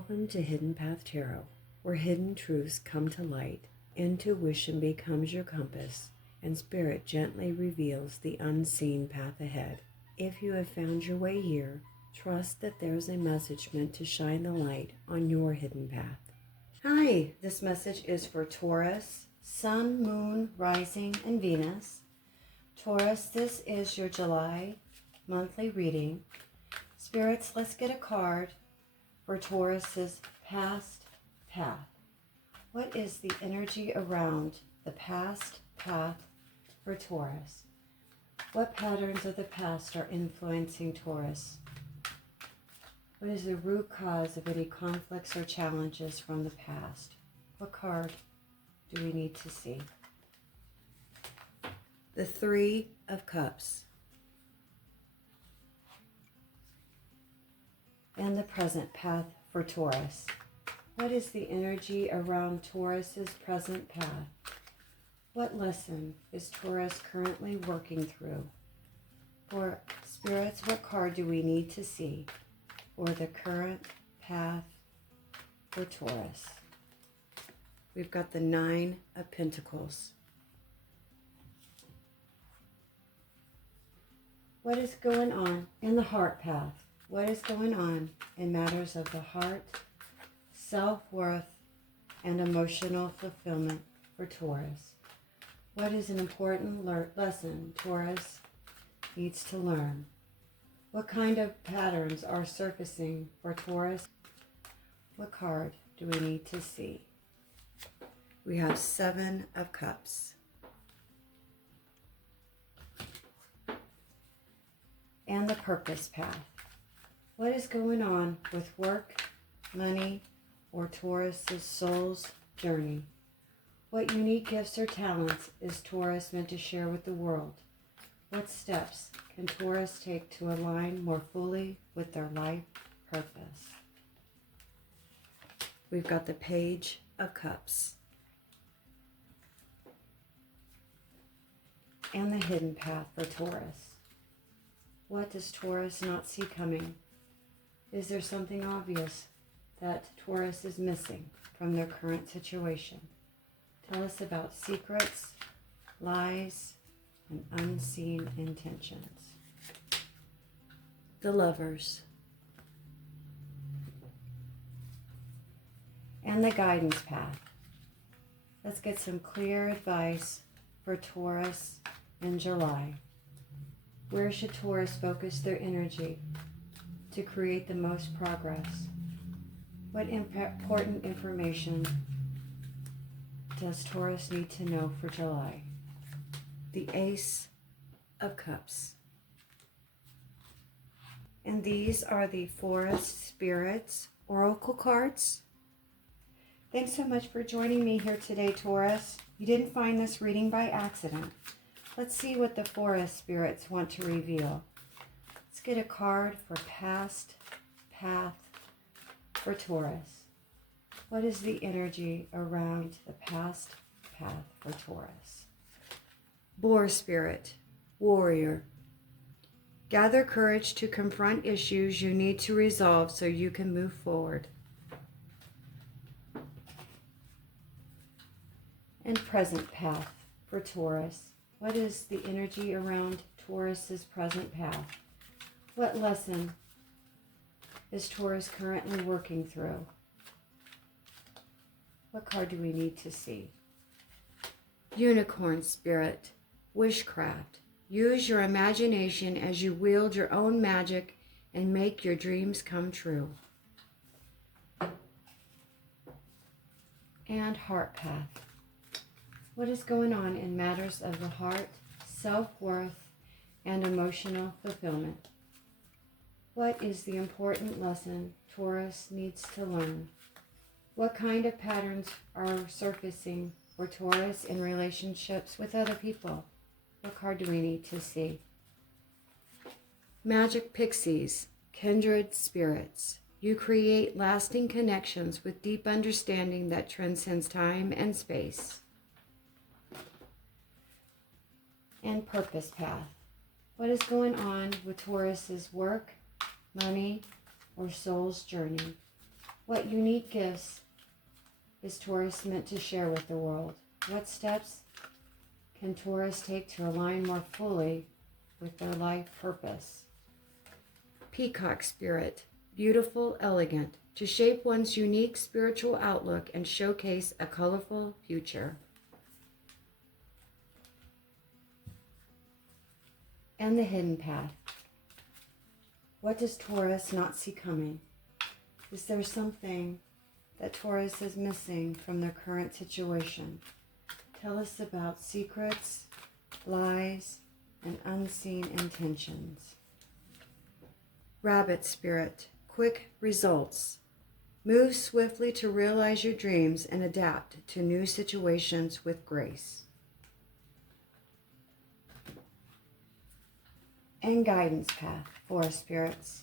Welcome to Hidden Path Tarot, where hidden truths come to light, intuition becomes your compass, and spirit gently reveals the unseen path ahead. If you have found your way here, trust that there's a message meant to shine the light on your hidden path. Hi, this message is for Taurus, Sun, Moon, Rising, and Venus. Taurus, this is your July monthly reading. Spirits, let's get a card for Taurus's past path. What is the energy around the past path for Taurus? What patterns of the past are influencing Taurus? What is the root cause of any conflicts or challenges from the past? What card do we need to see? The Three of Cups. And the present path for Taurus. What is the energy around Taurus's present path? What lesson is Taurus currently working through? For spirits, what card do we need to see for the current path for Taurus? We've got the Nine of Pentacles. What is going on in the heart path? What is going on in matters of the heart, self-worth, and emotional fulfillment for Taurus? What is an important lesson Taurus needs to learn? What kind of patterns are surfacing for Taurus? What card do we need to see? We have Seven of Cups. And the purpose path. What is going on with work, money, or Taurus's soul's journey? What unique gifts or talents is Taurus meant to share with the world? What steps can Taurus take to align more fully with their life purpose? We've got the Page of Cups. And the hidden path for Taurus. What does Taurus not see coming? Is there something obvious that Taurus is missing from their current situation? Tell us about secrets, lies, and unseen intentions. The Lovers. And the guidance path. Let's get some clear advice for Taurus in July. Where should Taurus focus their energy to create the most progress? What important information does Taurus need to know for July? The Ace of Cups. And these are the Forest Spirits Oracle cards. Thanks so much for joining me here today, Taurus. You didn't find this reading by accident. Let's see what the Forest Spirits want to reveal. Let's get a card for past path for Taurus. What is the energy around the past path for Taurus? Boar Spirit, Warrior. Gather courage to confront issues you need to resolve so you can move forward. And present path for Taurus. What is the energy around Taurus's present path? What lesson is Taurus currently working through? What card do we need to see? Unicorn Spirit, Wishcraft. Use your imagination as you wield your own magic and make your dreams come true. And Heart Path. What is going on in matters of the heart, self-worth, and emotional fulfillment? What is the important lesson Taurus needs to learn? What kind of patterns are surfacing for Taurus in relationships with other people? What card do we need to see? Magic Pixies, Kindred Spirits. You create lasting connections with deep understanding that transcends time and space. And Purpose Path. What is going on with Taurus's work, money, or soul's journey? What unique gifts is Taurus meant to share with the world? What steps can Taurus take to align more fully with their life purpose? Peacock spirit, beautiful, elegant, to shape one's unique spiritual outlook and showcase a colorful future. And the hidden path. What does Taurus not see coming? Is there something that Taurus is missing from their current situation? Tell us about secrets, lies, and unseen intentions. Rabbit spirit, quick results. Move swiftly to realize your dreams and adapt to new situations with grace. And guidance path for spirits.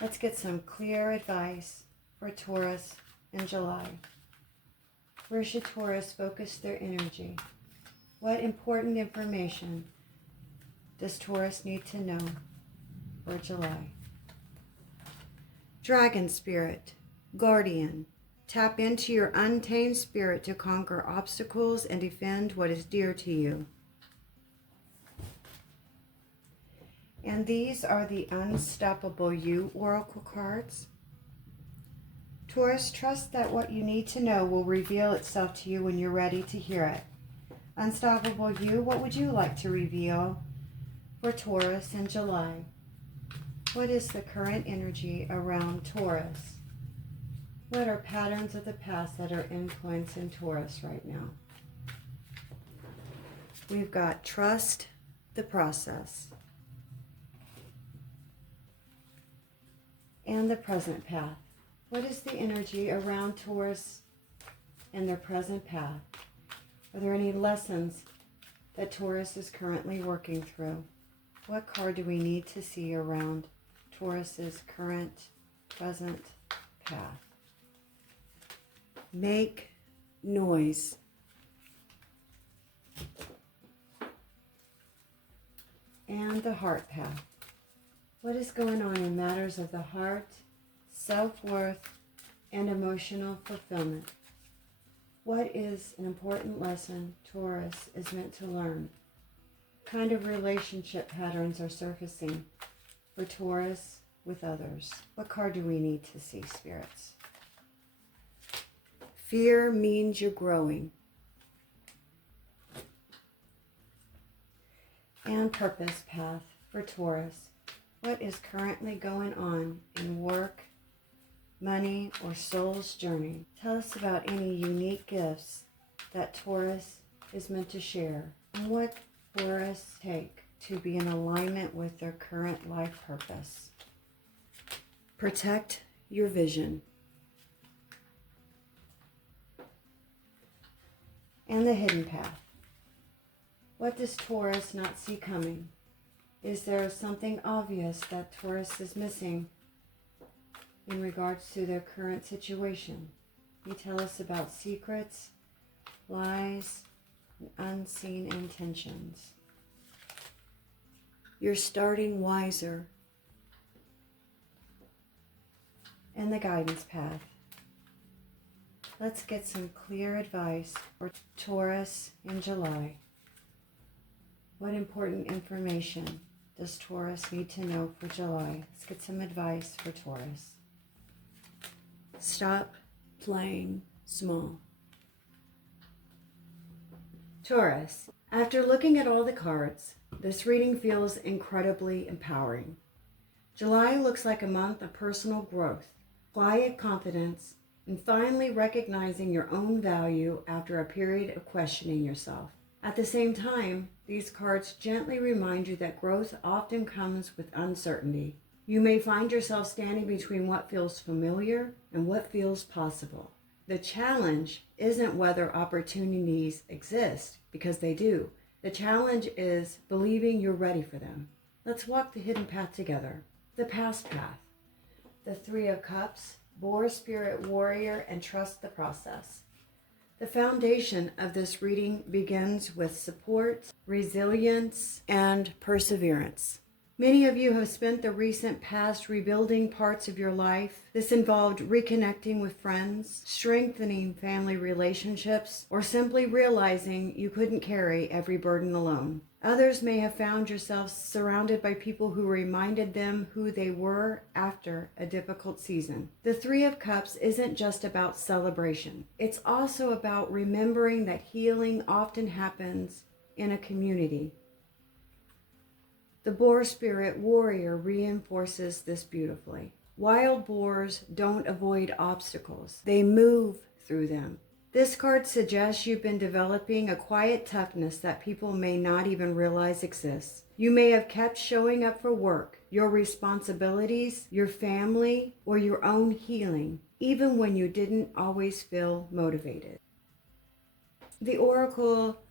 Let's get some clear advice for Taurus in July. Where should Taurus focus their energy? What important information does Taurus need to know for July? Dragon spirit, guardian. Tap into your untamed spirit to conquer obstacles and defend what is dear to you. And these are the Unstoppable You Oracle cards. Taurus, trust that what you need to know will reveal itself to you when you're ready to hear it. Unstoppable You, what would you like to reveal for Taurus in July? What is the current energy around Taurus? What are patterns of the past that are influencing Taurus right now? We've got trust the process. And the present path. What is the energy around Taurus and their present path? Are there any lessons that Taurus is currently working through? What card do we need to see around Taurus's current, present path? Make noise. And the heart path. What is going on in matters of the heart, self-worth, and emotional fulfillment? What is an important lesson Taurus is meant to learn? What kind of relationship patterns are surfacing for Taurus with others? What card do we need to see, spirits? Fear means you're growing. And purpose path for Taurus. What is currently going on in work, money, or soul's journey? Tell us about any unique gifts that Taurus is meant to share, and what Taurus take to be in alignment with their current life purpose. Protect your vision. And the hidden path. What does Taurus not see coming? Is there something obvious that Taurus is missing in regards to their current situation? You tell us about secrets, lies, and unseen intentions. You're starting wiser. And the guidance path. Let's get some clear advice for Taurus in July. What important information does Taurus need to know for July? Let's get some advice for Taurus. Stop playing small. Taurus, after looking at all the cards, this reading feels incredibly empowering. July looks like a month of personal growth, quiet confidence, and finally recognizing your own value after a period of questioning yourself. At the same time, these cards gently remind you that growth often comes with uncertainty. You may find yourself standing between what feels familiar and what feels possible. The challenge isn't whether opportunities exist, because they do. The challenge is believing you're ready for them. Let's walk the hidden path together. The past path. The Three of Cups, Boar Spirit Warrior, and trust the process. The foundation of this reading begins with support, resilience, and perseverance. Many of you have spent the recent past rebuilding parts of your life. This involved reconnecting with friends, strengthening family relationships, or simply realizing you couldn't carry every burden alone. Others may have found yourselves surrounded by people who reminded them who they were after a difficult season. The Three of Cups isn't just about celebration. It's also about remembering that healing often happens in a community. The boar spirit warrior reinforces this beautifully. Wild boars don't avoid obstacles. They move through them. This card suggests you've been developing a quiet toughness that people may not even realize exists. You may have kept showing up for work, your responsibilities, your family, or your own healing, even when you didn't always feel motivated. The Oracle,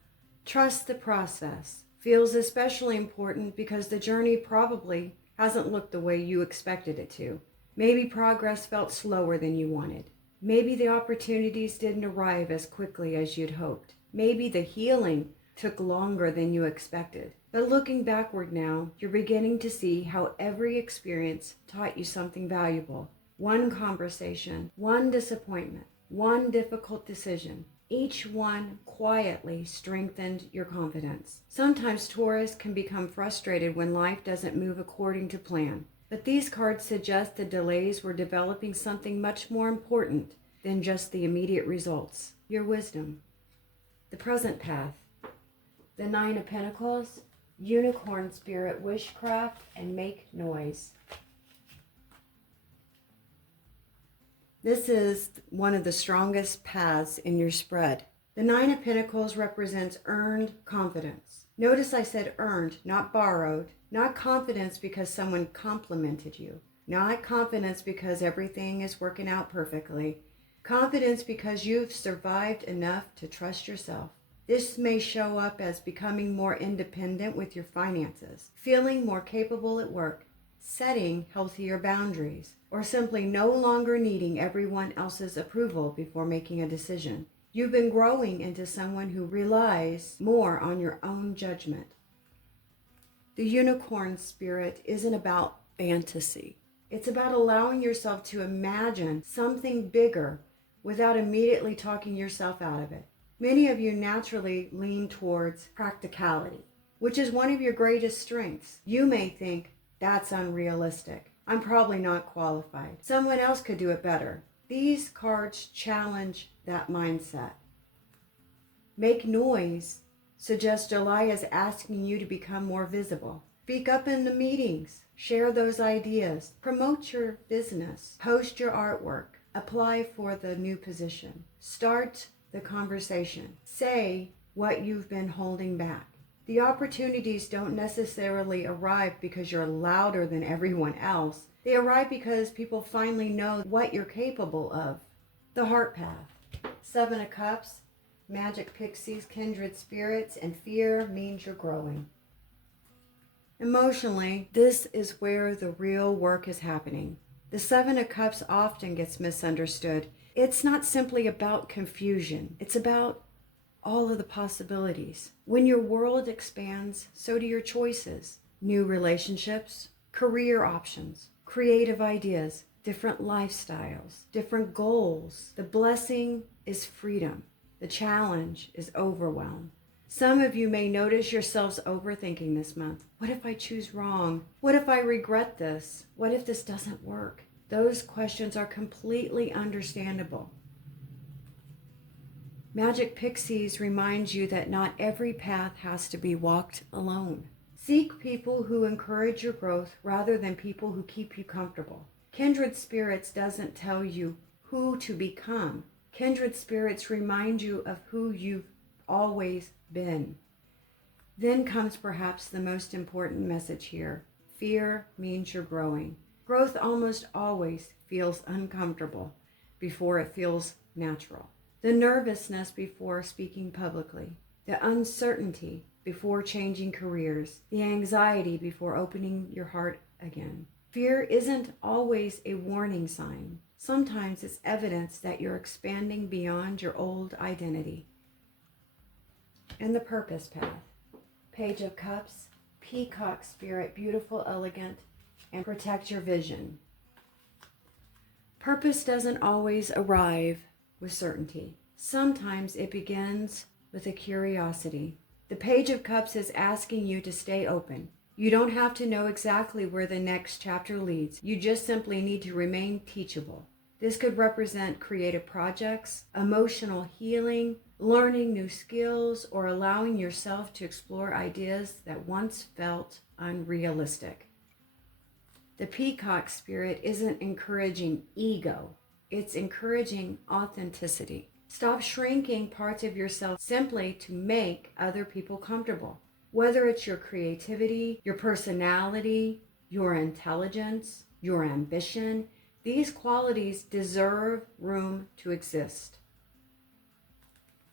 trust the process, feels especially important because the journey probably hasn't looked the way you expected it to. Maybe progress felt slower than you wanted. Maybe the opportunities didn't arrive as quickly as you'd hoped. Maybe the healing took longer than you expected. But looking backward now, you're beginning to see how every experience taught you something valuable. One conversation, one disappointment, one difficult decision. Each one quietly strengthened your confidence. Sometimes Taurus can become frustrated when life doesn't move according to plan. But these cards suggest the delays were developing something much more important than just the immediate results. Your wisdom. The present path. The Nine of Pentacles, Unicorn Spirit, Wishcraft, and Make Noise. This is one of the strongest paths in your spread. The Nine of Pentacles represents earned confidence. Notice I said earned, not borrowed. Not confidence because someone complimented you. Not confidence because everything is working out perfectly. Confidence because you've survived enough to trust yourself. This may show up as becoming more independent with your finances, feeling more capable at work, setting healthier boundaries, or simply no longer needing everyone else's approval before making a decision. You've been growing into someone who relies more on your own judgment. The Unicorn Spirit isn't about fantasy. It's about allowing yourself to imagine something bigger without immediately talking yourself out of it. Many of you naturally lean towards practicality, which is one of your greatest strengths. You may think, that's unrealistic. I'm probably not qualified. Someone else could do it better. These cards challenge that mindset. Make Noise suggests July is asking you to become more visible. Speak up in the meetings. Share those ideas. Promote your business. Post your artwork. Apply for the new position. Start the conversation. Say what you've been holding back. The opportunities don't necessarily arrive because you're louder than everyone else. They arrive because people finally know what you're capable of. The Heart Path. Seven of Cups, Magic Pixies, Kindred Spirits, and fear means you're growing. Emotionally, this is where the real work is happening. The Seven of Cups often gets misunderstood. It's not simply about confusion. It's about all of the possibilities. When your world expands, so do your choices. New relationships, career options, creative ideas, different lifestyles, different goals. The blessing is freedom. The challenge is overwhelm. Some of you may notice yourselves overthinking this month. What if I choose wrong? What if I regret this? What if this doesn't work? Those questions are completely understandable. Magic Pixies reminds you that not every path has to be walked alone. Seek people who encourage your growth rather than people who keep you comfortable. Kindred Spirits doesn't tell you who to become. Kindred Spirits remind you of who you've always been. Then comes perhaps the most important message here. Fear means you're growing. Growth almost always feels uncomfortable before it feels natural. The nervousness before speaking publicly, the uncertainty before changing careers, the anxiety before opening your heart again. Fear isn't always a warning sign. Sometimes it's evidence that you're expanding beyond your old identity. And the Purpose Path. Page of Cups, Peacock spirit, beautiful, elegant, and protect your vision. Purpose doesn't always arrive with certainty. Sometimes it begins with a curiosity. The Page of Cups is asking you to stay open. You don't have to know exactly where the next chapter leads. You just simply need to remain teachable. This could represent creative projects, emotional healing, learning new skills, or allowing yourself to explore ideas that once felt unrealistic. The Peacock spirit isn't encouraging ego, it's encouraging authenticity. Stop shrinking parts of yourself simply to make other people comfortable. Whether it's your creativity, your personality, your intelligence, your ambition, these qualities deserve room to exist.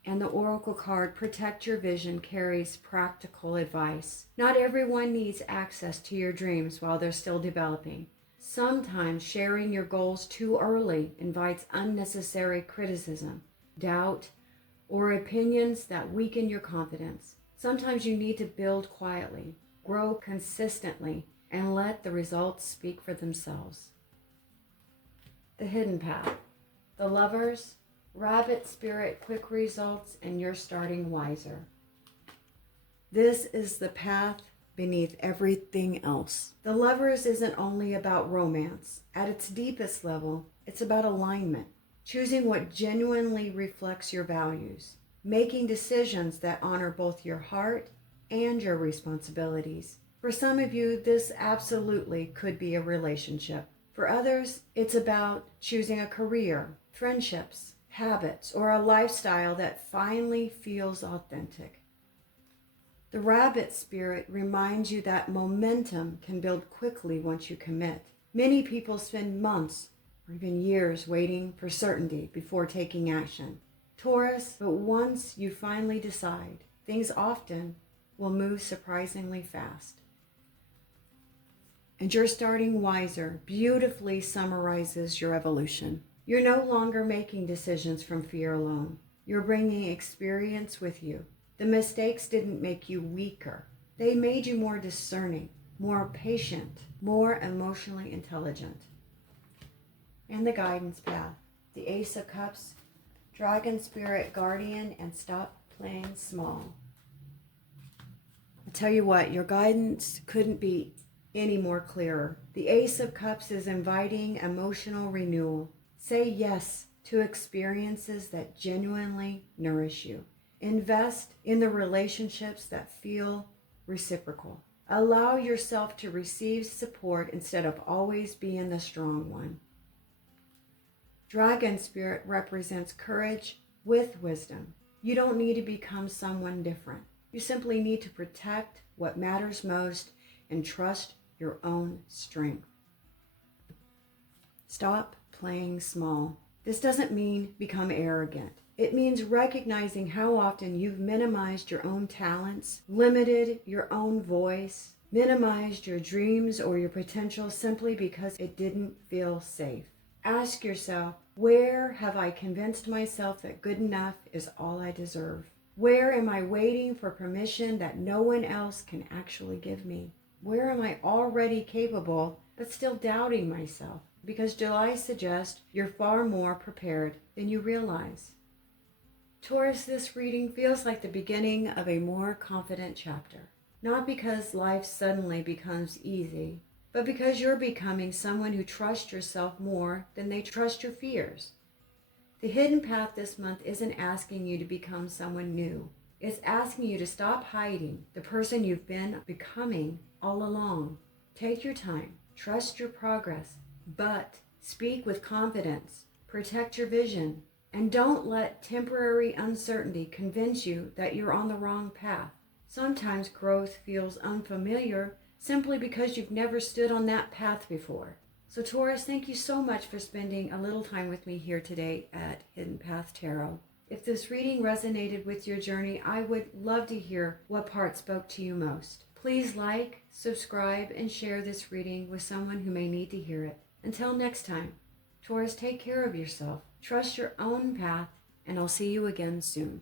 And the Oracle card, Protect Your Vision, carries practical advice. Not everyone needs access to your dreams while they're still developing. Sometimes sharing your goals too early invites unnecessary criticism, doubt, or opinions that weaken your confidence. Sometimes you need to build quietly, grow consistently, and let the results speak for themselves. The Hidden Path. The Lovers, Rabbit spirit, quick results, and you're starting wiser. This is the path beneath everything else. The Lovers isn't only about romance. At its deepest level, it's about alignment, choosing what genuinely reflects your values, making decisions that honor both your heart and your responsibilities. For some of you, this absolutely could be a relationship. For others, it's about choosing a career, friendships, habits, or a lifestyle that finally feels authentic. The Rabbit spirit reminds you that momentum can build quickly once you commit. Many people spend months or even years waiting for certainty before taking action. Taurus, but once you finally decide, things often will move surprisingly fast. And You're Starting Wiser beautifully summarizes your evolution. You're no longer making decisions from fear alone. You're bringing experience with you. The mistakes didn't make you weaker. They made you more discerning, more patient, more emotionally intelligent. And the Guidance Path. The Ace of Cups, Dragon Spirit, Guardian, and Stop Playing Small. I tell you what, your guidance couldn't be any more clearer. The Ace of Cups is inviting emotional renewal. Say yes to experiences that genuinely nourish you. Invest in the relationships that feel reciprocal. Allow yourself to receive support instead of always being the strong one. Dragon Spirit represents courage with wisdom. You don't need to become someone different. You simply need to protect what matters most and trust your own strength. Stop playing small. This doesn't mean become arrogant. It means recognizing how often you've minimized your own talents, limited your own voice, minimized your dreams or your potential simply because it didn't feel safe. Ask yourself, where have I convinced myself that good enough is all I deserve? Where am I waiting for permission that no one else can actually give me? Where am I already capable but still doubting myself? Because July suggests you're far more prepared than you realize. Taurus, this reading feels like the beginning of a more confident chapter. Not because life suddenly becomes easy, but because you're becoming someone who trusts yourself more than they trust your fears. The Hidden Path this month isn't asking you to become someone new. It's asking you to stop hiding the person you've been becoming all along. Take your time, trust your progress, but speak with confidence, protect your vision, and don't let temporary uncertainty convince you that you're on the wrong path. Sometimes growth feels unfamiliar simply because you've never stood on that path before. So Taurus, thank you so much for spending a little time with me here today at Hidden Path Tarot. If this reading resonated with your journey, I would love to hear what part spoke to you most. Please like, subscribe, and share this reading with someone who may need to hear it. Until next time, Taurus, take care of yourself, trust your own path, and I'll see you again soon.